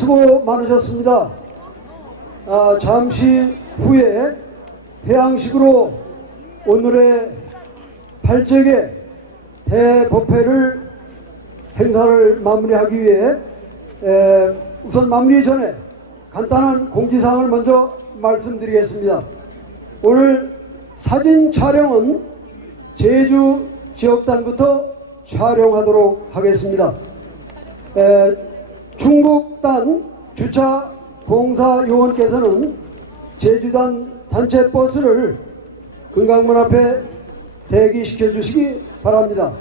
수고 많으셨습니다. 아, 잠시 후에 해양식으로 오늘의 발제계 대법회를 행사를 마무리하기 위해 에, 우선 마무리 전에 간단한 공지사항을 먼저 말씀드리겠습니다. 오늘 사진 촬영은 제주 지역단부터 촬영하도록 하겠습니다. 에, 중국단 주차 공사 요원께서는 제주단 단체 버스를 금강문 앞에 대기시켜 주시기 바랍니다.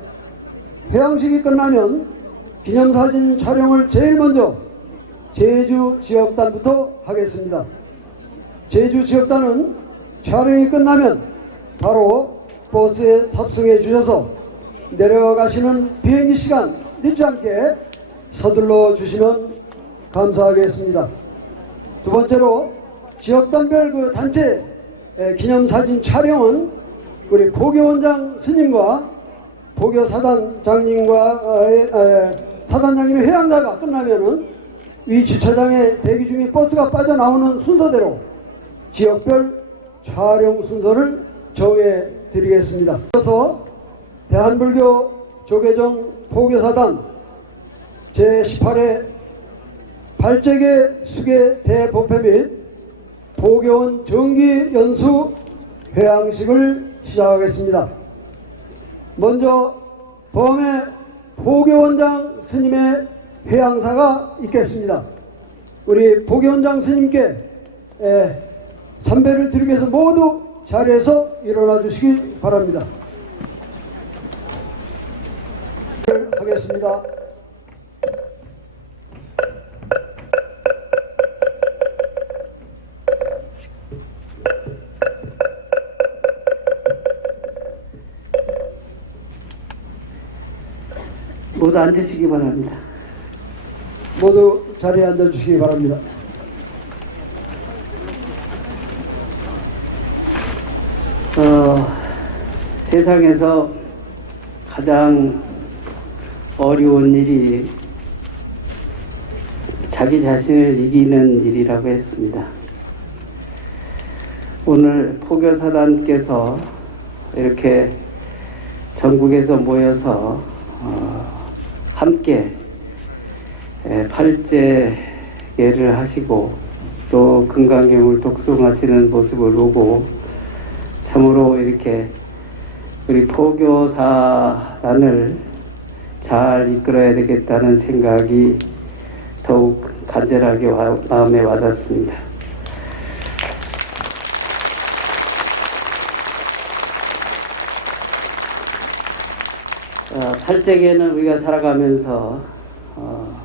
해양식이 끝나면 기념사진 촬영을 제일 먼저 제주 지역단부터 하겠습니다. 제주 지역단은 촬영이 끝나면 바로 버스에 탑승해 주셔서 내려가시는 비행기 시간 늦지 않게 서둘러 주시면 감사하겠습니다. 두 번째로 지역단별 그 단체 에, 기념사진 촬영은 우리 포교원장 스님과 포교 사단장님과 어, 사단장님의 회양사가 끝나면은 위 주차장에 대기 중에 버스가 빠져나오는 순서대로 지역별 촬영 순서를 정해 드리겠습니다. 그래서 대한불교 조계종 포교사단 제18회 발제계 수계 대법회 및 포교원 정기 연수 회양식을 시작하겠습니다. 먼저 범의 포교원장 스님의 회양사가 있겠습니다. 우리 포교원장 스님께 에, 삼배를 드리기 위해서 모두 자리에서 일어나 주시기 바랍니다. 하겠습니다. 모두 앉으시기 바랍니다. 모두 자리에 앉아 주시기 바랍니다. 어, 세상에서 가장 어려운 일이 자기 자신을 이기는 일이라고 했습니다. 오늘 포교사단께서 이렇게 전국에서 모여서 어, 함께 에, 팔제예를 하시고 또 금강경을 독송하시는 모습을 보고 참으로 이렇게 우리 포교사단을 잘 이끌어야 되겠다는 생각이 더욱 간절하게 와- 마음에 와닿습니다. 어, 팔제계는 우리가 살아가면서 어,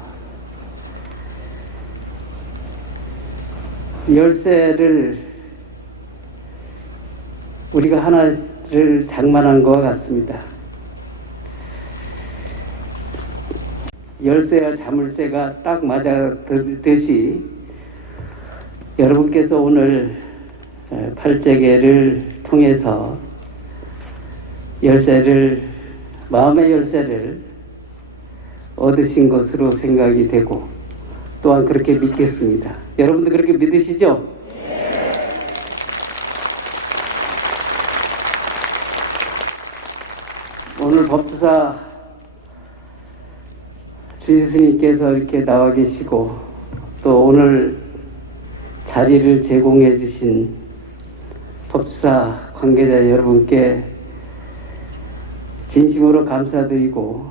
열쇠를 우리가 하나를 장만한 것 같습니다. 열쇠와 자물쇠가 딱 맞아 듯이 여러분께서 오늘 에, 팔제계를 통해서 열쇠를 마음의 열쇠를 얻으신 것으로 생각이 되고 또한 그렇게 믿겠습니다. 여러분도 그렇게 믿으시죠? 오늘 법주사 주지스님께서 이렇게 나와 계시고 또 오늘 자리를 제공해 주신 법주사 관계자 여러분께 진심으로 감사드리고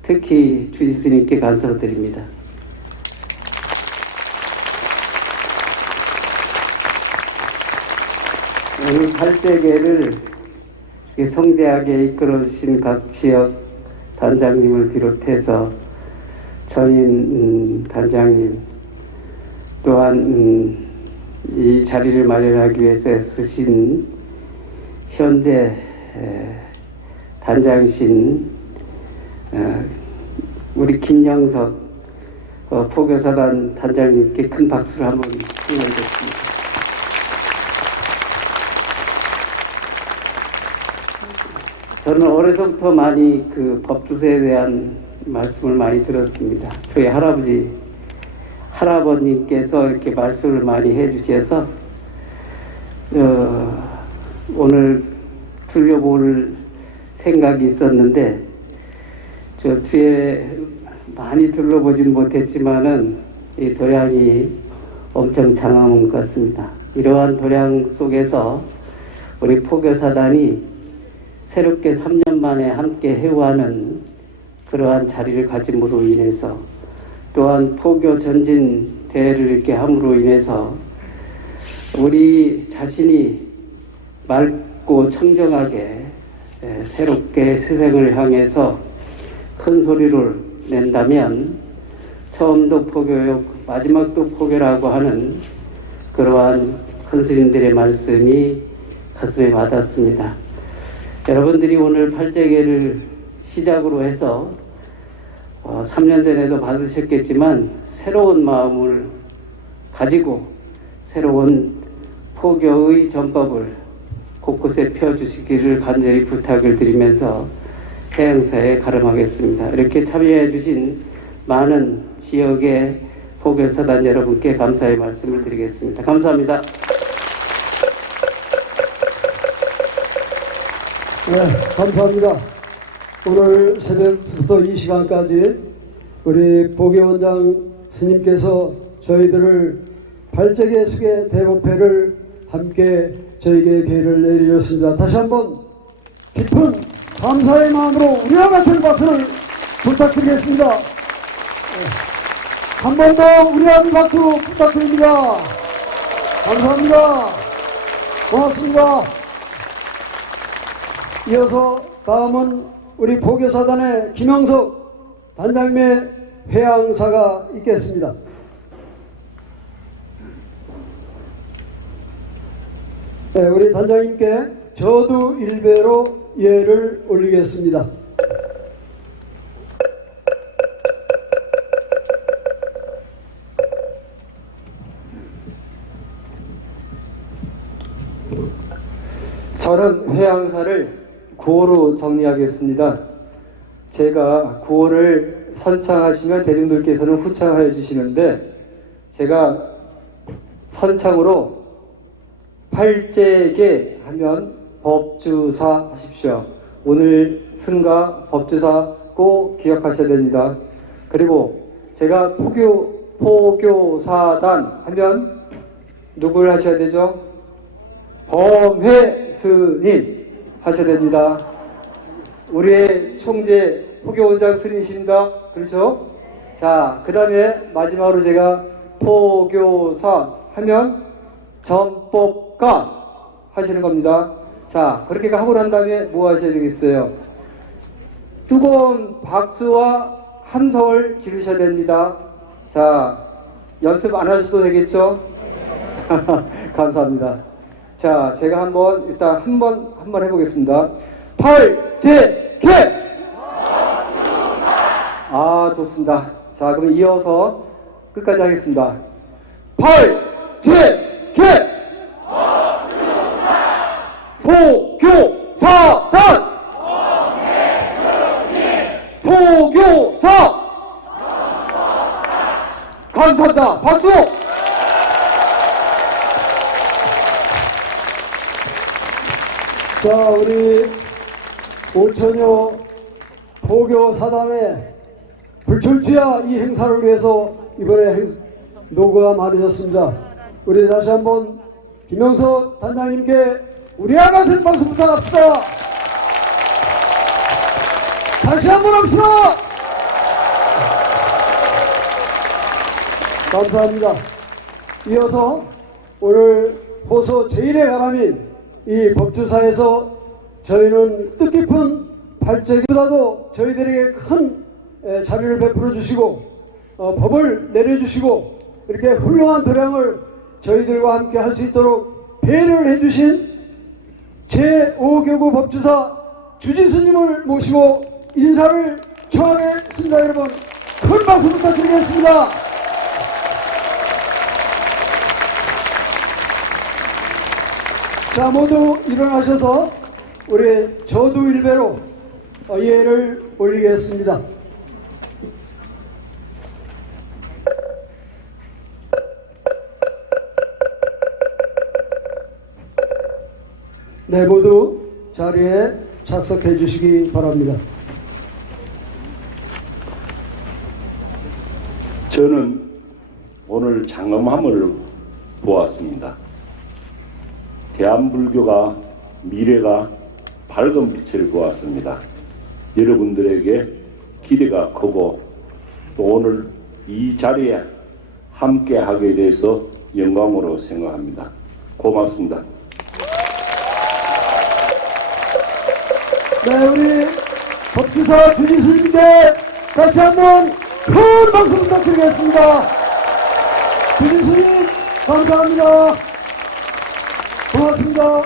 특히 주지스님께 감사드립니다. 오늘 팔대계를 성대하게 이끌어 주신 각 지역 단장님을 비롯해서 전인 음, 단장님 또한 음, 이 자리를 마련하기 위해서 쓰신 현재 에, 단장신 어, 우리 김영석 어, 포교사단 단장님께 큰 박수를 한번 청해드렸습니다. 저는 어려서부터 많이 그 법주세에 대한 말씀을 많이 들었습니다. 저희 할아버지, 할아버님께서 이렇게 말씀을 많이 해주셔서 어, 오늘 들려볼 생각이 있었는데 저 뒤에 많이 둘러보진 못했지만은 이 도량이 엄청 장황한 것 같습니다. 이러한 도량 속에서 우리 포교사단이 새롭게 3년 만에 함께 해오하는 그러한 자리를 가짐으로 인해서 또한 포교 전진 대회를 이렇게 함으로 인해서 우리 자신이 맑고 청정하게 에, 새롭게 세상을 향해서 큰 소리를 낸다면 처음 도 포교요 마지막 도 포교라고 하는 그러한 큰 스님들의 말씀이 가슴에 와닿습니다. 여러분들이 오늘 팔재계를 시작으로 해서 어, 3년 전에도 받으셨겠지만 새로운 마음을 가지고 새로운 포교의 전법을 곳곳에 펴주시기를 간절히 부탁을 드리면서 해양사에 가름하겠습니다. 이렇게 참여해 주신 많은 지역의 포교사단 여러분께 감사의 말씀을 드리겠습니다. 감사합니다. 네, 감사합니다. 오늘 새벽부터 이 시간까지 우리 보계원장 스님께서 저희들을 발적의 수계 대목회를 함께 저에게 기회를 내려줬습니다. 다시 한번 깊은 감사의 마음으로 우리와 같은 박수를 부탁드리겠습니다. 네, 한번 더 우리와 같은 박수 부탁드립니다. 감사합니다. 고맙습니다. 이어서 다음은 우리 포교사단의 김영석 단장님의 회양사가 있겠습니다. 네, 우리 단장님께 저도 일배로 예를 올리겠습니다. 저는 회양사를 구호로 정리하겠습니다. 제가 구호를 선창하시면 대중들께서는 후창하여 주시는데 제가 선창으로 팔재계 하면 법주사 하십시오. 오늘 승가 법주사 꼭 기억하셔야 됩니다. 그리고 제가 포교 포교사단 하면 누굴 하셔야 되죠? 범회 스님 하셔야 됩니다. 우리의 총재 포교원장 스님이십니다. 그렇죠? 자, 그 다음에 마지막으로 제가 포교사 하면 전법 가 하시는 겁니다. 자, 그렇게 하고 난 다음에 뭐 하셔야 되겠어요? 뜨거운 박수와 함성을 지르셔야 됩니다. 자, 연습 안 하셔도 되겠죠? 감사합니다. 자, 제가 한번 일단 한 번 한번 해보겠습니다. 팔 제 개. 아, 좋습니다. 자, 그럼 이어서 끝까지 하겠습니다. 팔 제개. 포교사단. 포교사. 감사합니다. 박수. 자, 우리 오천여 포교 사단의 불철주야 이 행사를 위해서 이번에 행, 노고가 많으셨습니다. 우리 다시 한번 김영석 단장님께 우리와 같은 박수 부탁합시다. 다시 한번 합시다. 감사합니다. 이어서 오늘 호소 제1의 가람인 이 법주사에서 저희는 뜻깊은 발제보다도 저희들에게 큰 에, 자리를 베풀어 주시고 어, 법을 내려주시고 이렇게 훌륭한 도량을 저희들과 함께 할 수 있도록 배려를 해주신 제5교구 법주사 주지스님을 모시고 인사를 청하겠습니다 여러분 큰 박수 부탁드리겠습니다. 자 모두 일어나셔서 우리 저도 일배로 어, 예를 올리겠습니다. 네, 모두 자리에 착석해 주시기 바랍니다. 저는 오늘 장엄함을 보았습니다. 대한불교가 미래가 밝은 빛을 보았습니다. 여러분들에게 기대가 크고 또 오늘 이 자리에 함께 하게 돼서 영광으로 생각합니다. 고맙습니다. 네, 우리 법주사 주지수님께 다시 한번 큰 박수 부탁드리겠습니다. 주지수님, 감사합니다. 고맙습니다.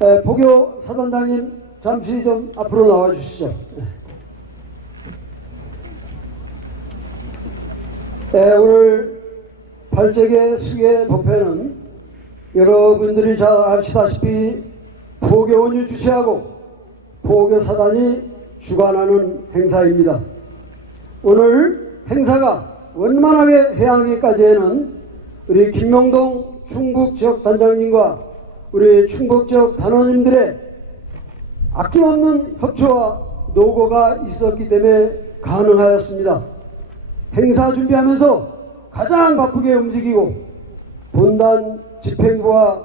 네, 보교 사단장님, 잠시 좀 앞으로 나와 주시죠. 네, 오늘 발제계 수계 법회는 여러분들이 잘 아시다시피 포교원이 주최하고 포교사단이 주관하는 행사입니다. 오늘 행사가 원만하게 해양기까지에는 우리 김명동 충북 지역 단장님과 우리 충북 지역 단원님들의 아낌없는 협조와 노고가 있었기 때문에 가능하였습니다. 행사 준비하면서 가장 바쁘게 움직이고 본단 집행부와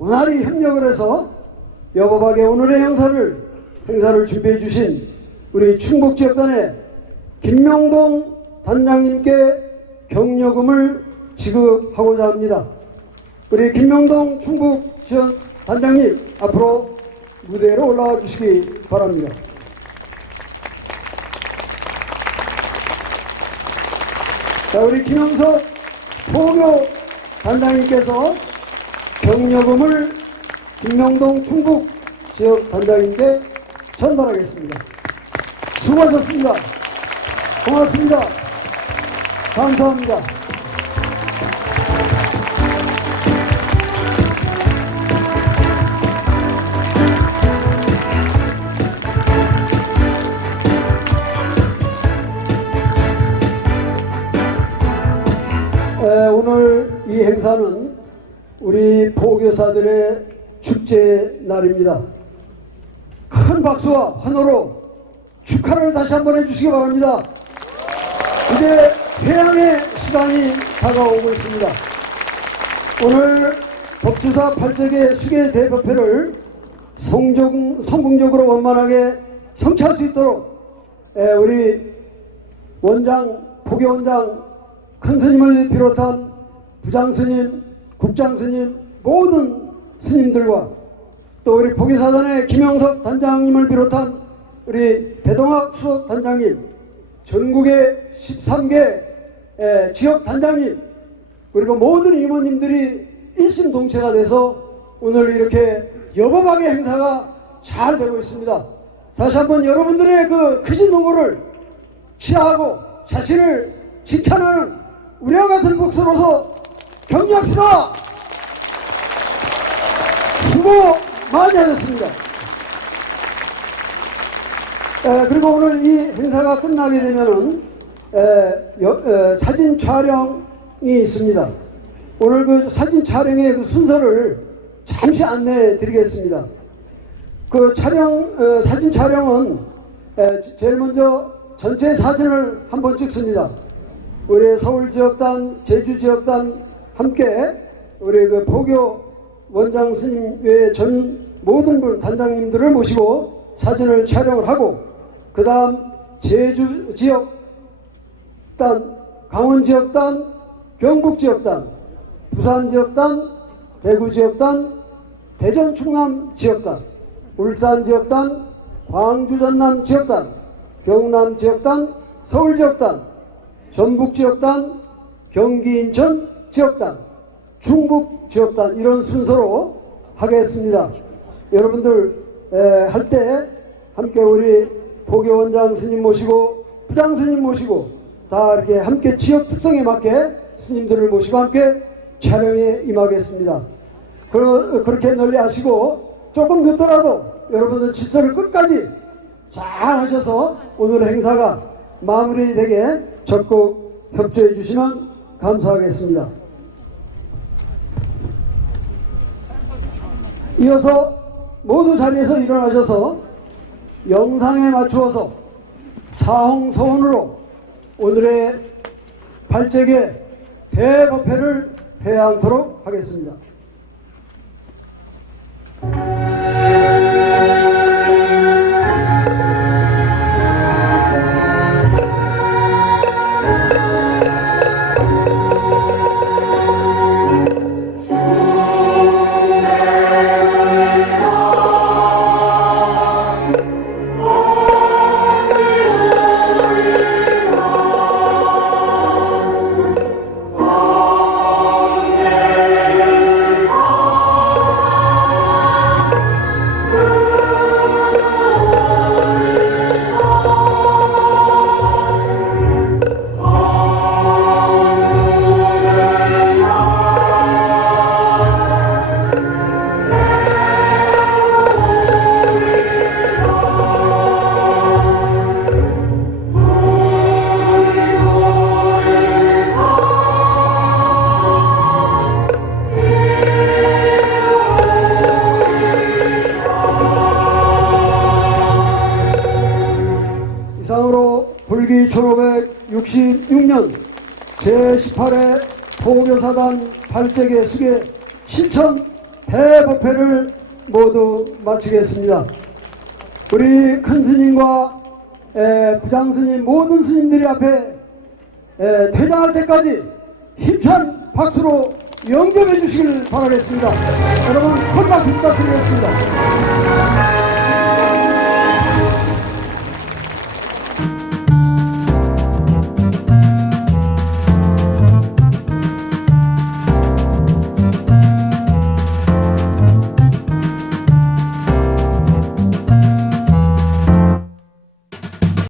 원활히 협력을 해서 여법하게 오늘의 행사를 행사를 준비해 주신 우리 충북 지역단의 김명동 단장님께 격려금을 지급하고자 합니다. 우리 김명동 충북 지역 단장님 앞으로 무대로 올라와 주시기 바랍니다. 자, 우리 김영석 포교 단장님께서 격려금을 김명동 충북 지역 단장님께 전달하겠습니다. 수고하셨습니다. 고맙습니다. 감사합니다. 행사는 우리 포교사들의 축제 날입니다. 큰 박수와 환호로 축하를 다시 한번 해주시기 바랍니다. 이제 회양의 시간이 다가오고 있습니다. 오늘 법주사 발제계 수계 대법회를 성종, 성공적으로 원만하게 성취할 수 있도록 에, 우리 원장, 포교원장, 큰 스님을 비롯한 부장 스님, 국장 스님, 모든 스님들과 또 우리 포교사단의 김영석 단장님을 비롯한 우리 배동학 수석 단장님, 전국의 13개 에, 지역 단장님, 그리고 모든 임원님들이 일심동체가 돼서 오늘 이렇게 여법하게 행사가 잘 되고 있습니다. 다시 한번 여러분들의 그 크신 노고를 취하고 자신을 지켜내는 우리와 같은 목소로서 격려합시다. 수고 많이 하셨습니다. 에, 그리고 오늘 이 행사가 끝나게 되면은 에, 여- 에, 사진 촬영이 있습니다. 오늘 그 사진 촬영의 그 순서를 잠시 안내해 드리겠습니다. 그 촬영 어, 사진 촬영은 에, 제- 제일 먼저 전체 사진을 한번 찍습니다. 우리 서울 지역단, 제주 지역단 함께 우리 그 포교 원장 스님 외전 모든 분 단장님들을 모시고 사진을 촬영을 하고 그 다음 제주 지역단, 강원 지역단, 경북 지역단, 부산 지역단, 대구 지역단, 대전 충남 지역단, 울산 지역단, 광주 전남 지역단, 경남 지역단, 서울 지역단, 전북 지역단, 경기 인천 지역단, 충북 지역단 이런 순서로 하겠습니다. 여러분들 할 때 함께 우리 포교원장 스님 모시고 부장 스님 모시고 다 이렇게 함께 지역 특성에 맞게 스님들을 모시고 함께 촬영에 임하겠습니다. 그, 그렇게 널리 하시고 조금 늦더라도 여러분들 질서를 끝까지 잘 하셔서 오늘 행사가 마무리되게 적극 협조해 주시면 감사하겠습니다. 이어서 모두 자리에서 일어나셔서 영상에 맞추어서 사홍서원으로 오늘의 발제계 대법회를 회항토록 하겠습니다. 발제계 수계 신천 대법회를 모두 마치겠습니다. 우리 큰 스님과 에, 부장 스님 모든 스님들이 앞에 에, 퇴장할 때까지 힘찬 박수로 영접해 주시길 바라겠습니다. 여러분 큰 박수 부탁드리겠습니다.